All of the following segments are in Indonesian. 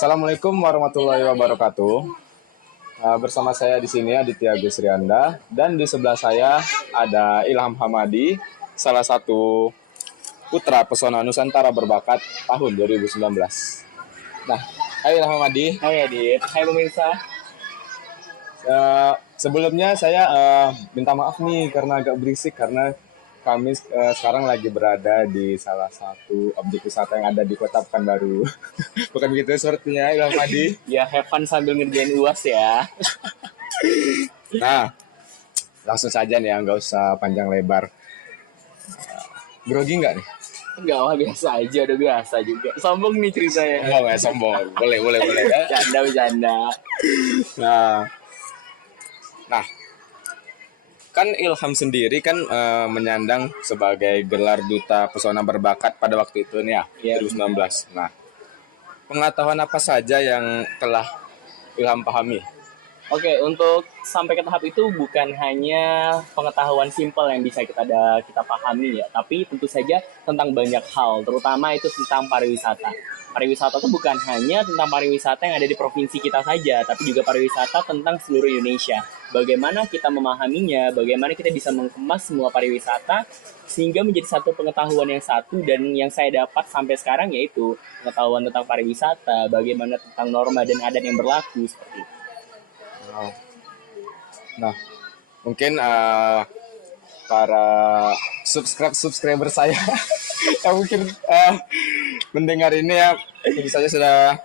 Assalamualaikum warahmatullahi wabarakatuh. Bersama saya di sini Aditya Gusrianda dan di sebelah saya ada Ilham Hamadi, salah satu putra pesona Nusantara berbakat tahun 2019. Nah, hai Ilham Hamadi. Hai Adit, hai pemirsa. Sebelumnya saya minta maaf nih karena agak berisik karena kami sekarang lagi berada di salah satu objek wisata yang ada di Kota Pekanbaru. Bukan begitu sepertinya Ilham Hamadi? Ya, have fun sambil ngerjain UAS ya. Nah, langsung saja nih ya, nggak usah panjang lebar. Grogi nggak nih? Enggak, wah biasa aja, udah biasa juga. Sombong nih ceritanya. Oh, nggak sombong. Boleh ya. Bercanda. Nah, kan Ilham sendiri kan menyandang sebagai gelar duta pesona berbakat pada waktu itu nih ya, 2019. Nah, pengetahuan apa saja yang telah Ilham pahami? Oke, untuk sampai ke tahap itu bukan hanya pengetahuan simpel yang bisa kita pahami ya, tapi tentu saja tentang banyak hal, terutama itu tentang pariwisata. Pariwisata itu bukan hanya tentang pariwisata yang ada di provinsi kita saja, tapi juga pariwisata tentang seluruh Indonesia. Bagaimana kita memahaminya, bagaimana kita bisa mengemas semua pariwisata sehingga menjadi satu pengetahuan yang satu, dan yang saya dapat sampai sekarang yaitu pengetahuan tentang pariwisata, bagaimana tentang norma dan adat yang berlaku seperti itu. Nah, mungkin para subscriber saya yang mungkin mendengar ini ya, tentu saja sudah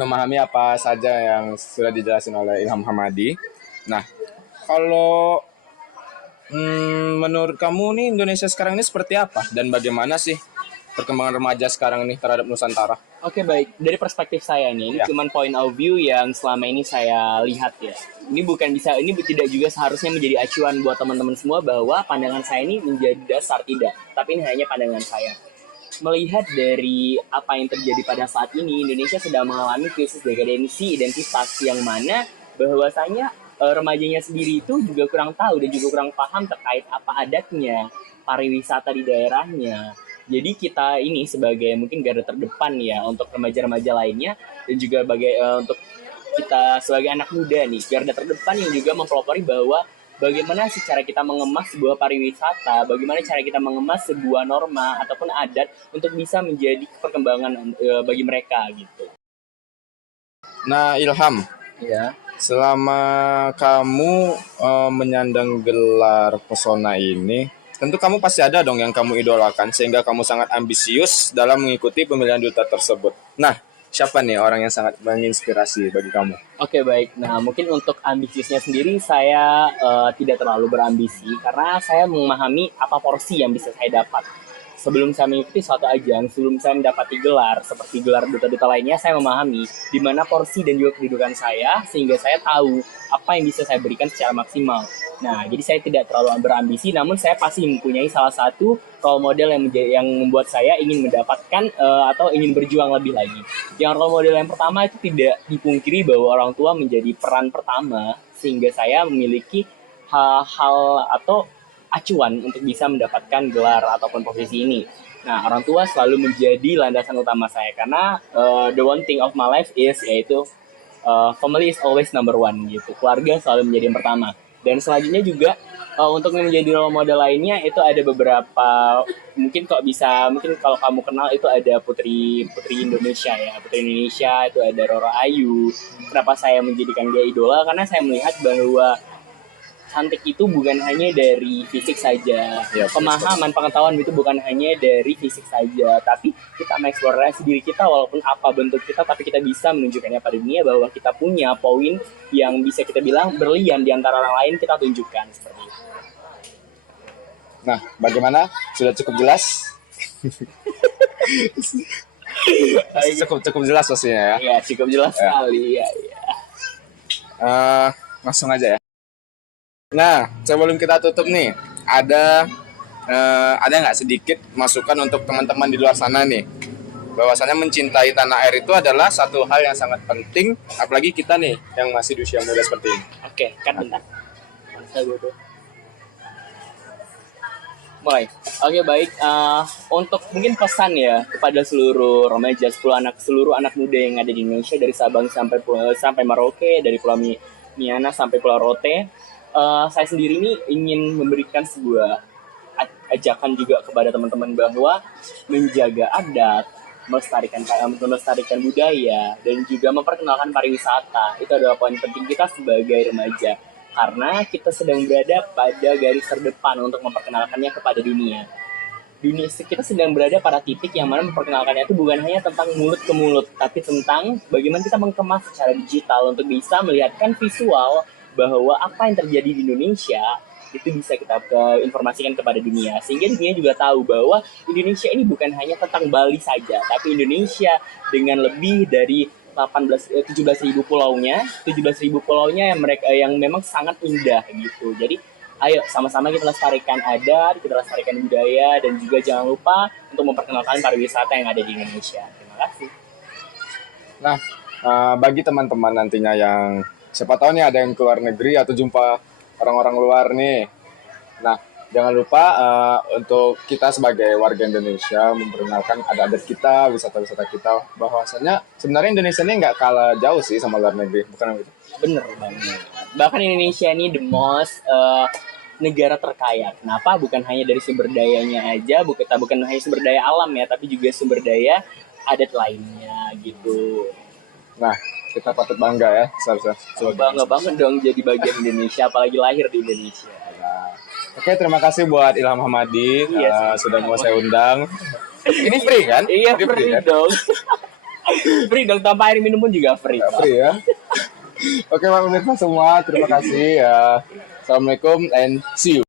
memahami apa saja yang sudah dijelasin oleh Ilham Hamadi. Nah, kalau menurut kamu nih Indonesia sekarang ini seperti apa dan bagaimana sih perkembangan remaja sekarang ini terhadap Nusantara? Oke, baik. Dari perspektif saya nih, ini cuman point of view yang selama ini saya lihat ya. Ini tidak juga seharusnya menjadi acuan buat teman-teman semua bahwa pandangan saya ini menjadi dasar, tidak. Tapi ini hanya pandangan saya. Melihat dari apa yang terjadi pada saat ini, Indonesia sedang mengalami krisis dekadensi identitas yang mana bahwasanya remajanya sendiri itu juga kurang tahu dan juga kurang paham terkait apa adatnya, pariwisata di daerahnya. Jadi kita ini sebagai mungkin garda terdepan ya untuk remaja-remaja lainnya, dan juga untuk kita sebagai anak muda nih, garda terdepan yang juga mempelopori bahwa bagaimana sih cara kita mengemas sebuah pariwisata, bagaimana cara kita mengemas sebuah norma ataupun adat untuk bisa menjadi perkembangan bagi mereka gitu. Nah, Ilham, Ya. selama kamu menyandang gelar pesona ini, tentu kamu pasti ada dong yang kamu idolakan sehingga kamu sangat ambisius dalam mengikuti pemilihan duta tersebut. Nah, siapa nih orang yang sangat menginspirasi bagi kamu? Oke, baik. Nah, mungkin untuk ambisiusnya sendiri saya tidak terlalu berambisi karena saya memahami apa porsi yang bisa saya dapat. Sebelum saya mengikuti suatu ajang, sebelum saya mendapati gelar seperti gelar duta-duta lainnya, saya memahami di mana porsi dan juga kedudukan saya sehingga saya tahu apa yang bisa saya berikan secara maksimal. Nah, jadi saya tidak terlalu berambisi, namun saya pasti mempunyai salah satu role model yang membuat saya ingin mendapatkan atau ingin berjuang lebih lagi. Yang role model yang pertama itu tidak dipungkiri bahwa orang tua menjadi peran pertama sehingga saya memiliki hal-hal atau acuan untuk bisa mendapatkan gelar ataupun posisi ini. Nah, orang tua selalu menjadi landasan utama saya karena the one thing of my life is yaitu family is always number one gitu. Keluarga selalu menjadi yang pertama. Dan selanjutnya juga untuk menjadi role model lainnya itu ada beberapa, mungkin kalau kamu kenal itu ada putri Indonesia ya. Putri Indonesia itu ada Roro Ayu. Kenapa saya menjadikan dia idola? Karena saya melihat bahwa cantik itu bukan hanya dari fisik saja. Pemahaman, pengetahuan itu bukan hanya dari fisik saja, tapi kita mengeksplorasi diri kita walaupun apa bentuk kita, tapi kita bisa menunjukkannya pada dunia bahwa kita punya poin yang bisa kita bilang berlian di antara orang lain, kita tunjukkan seperti itu. Nah, bagaimana? Sudah cukup jelas? cukup jelas pastinya ya? Iya, cukup jelas sekali. Ya. Langsung aja ya. Nah, sebelum kita tutup nih, ada nggak sedikit masukan untuk teman-teman di luar sana nih, bahwasanya mencintai tanah air itu adalah satu hal yang sangat penting, apalagi kita nih yang masih di usia muda seperti ini. Oke, kan bentar. Mulai. Oke, baik. Untuk mungkin pesan ya kepada seluruh remaja, seluruh anak muda yang ada di Indonesia dari Sabang sampai Merauke, dari Pulau Miana sampai Pulau Rote. Saya sendiri ini ingin memberikan sebuah ajakan juga kepada teman-teman bahwa menjaga adat, melestarikan budaya, dan juga memperkenalkan pariwisata itu adalah poin penting kita sebagai remaja. Karena kita sedang berada pada garis terdepan untuk memperkenalkannya kepada dunia. Kita sedang berada pada titik yang mana memperkenalkannya itu bukan hanya tentang mulut ke mulut, tapi tentang bagaimana kita mengemas secara digital untuk bisa melihatkan visual bahwa apa yang terjadi di Indonesia itu bisa kita informasikan kepada dunia. Sehingga dunia juga tahu bahwa Indonesia ini bukan hanya tentang Bali saja, tapi Indonesia dengan lebih dari 17.000 pulaunya yang memang sangat indah gitu. Jadi ayo sama-sama kita lestarikan adat, kita lestarikan budaya, dan juga jangan lupa untuk memperkenalkan pariwisata yang ada di Indonesia. Terima kasih. Nah, bagi teman-teman nantinya yang siapa tahu nih ada yang keluar negeri atau jumpa orang-orang luar nih. Nah, jangan lupa untuk kita sebagai warga Indonesia memperkenalkan adat-adat kita, wisata-wisata kita, bahwasanya sebenarnya Indonesia ini nggak kalah jauh sih sama luar negeri, bukan begitu? Bener banget. Bahkan Indonesia ini the most negara terkaya. Kenapa? Bukan hanya dari sumber dayanya aja, bukan hanya sumber daya alam ya, tapi juga sumber daya adat lainnya gitu. Nah, kita patut bangga ya, seharusnya. Bangga banget dong jadi bagian Indonesia, apalagi lahir di Indonesia. Oke, terima kasih buat Ilham Hamadi sudah mau saya undang. Ini free kan? Iya, Ini free kan? dong. Free dong, tanpa air minum pun juga free. Free ya. Oke, Pak pemirsa semua, terima kasih ya. Assalamualaikum and see you.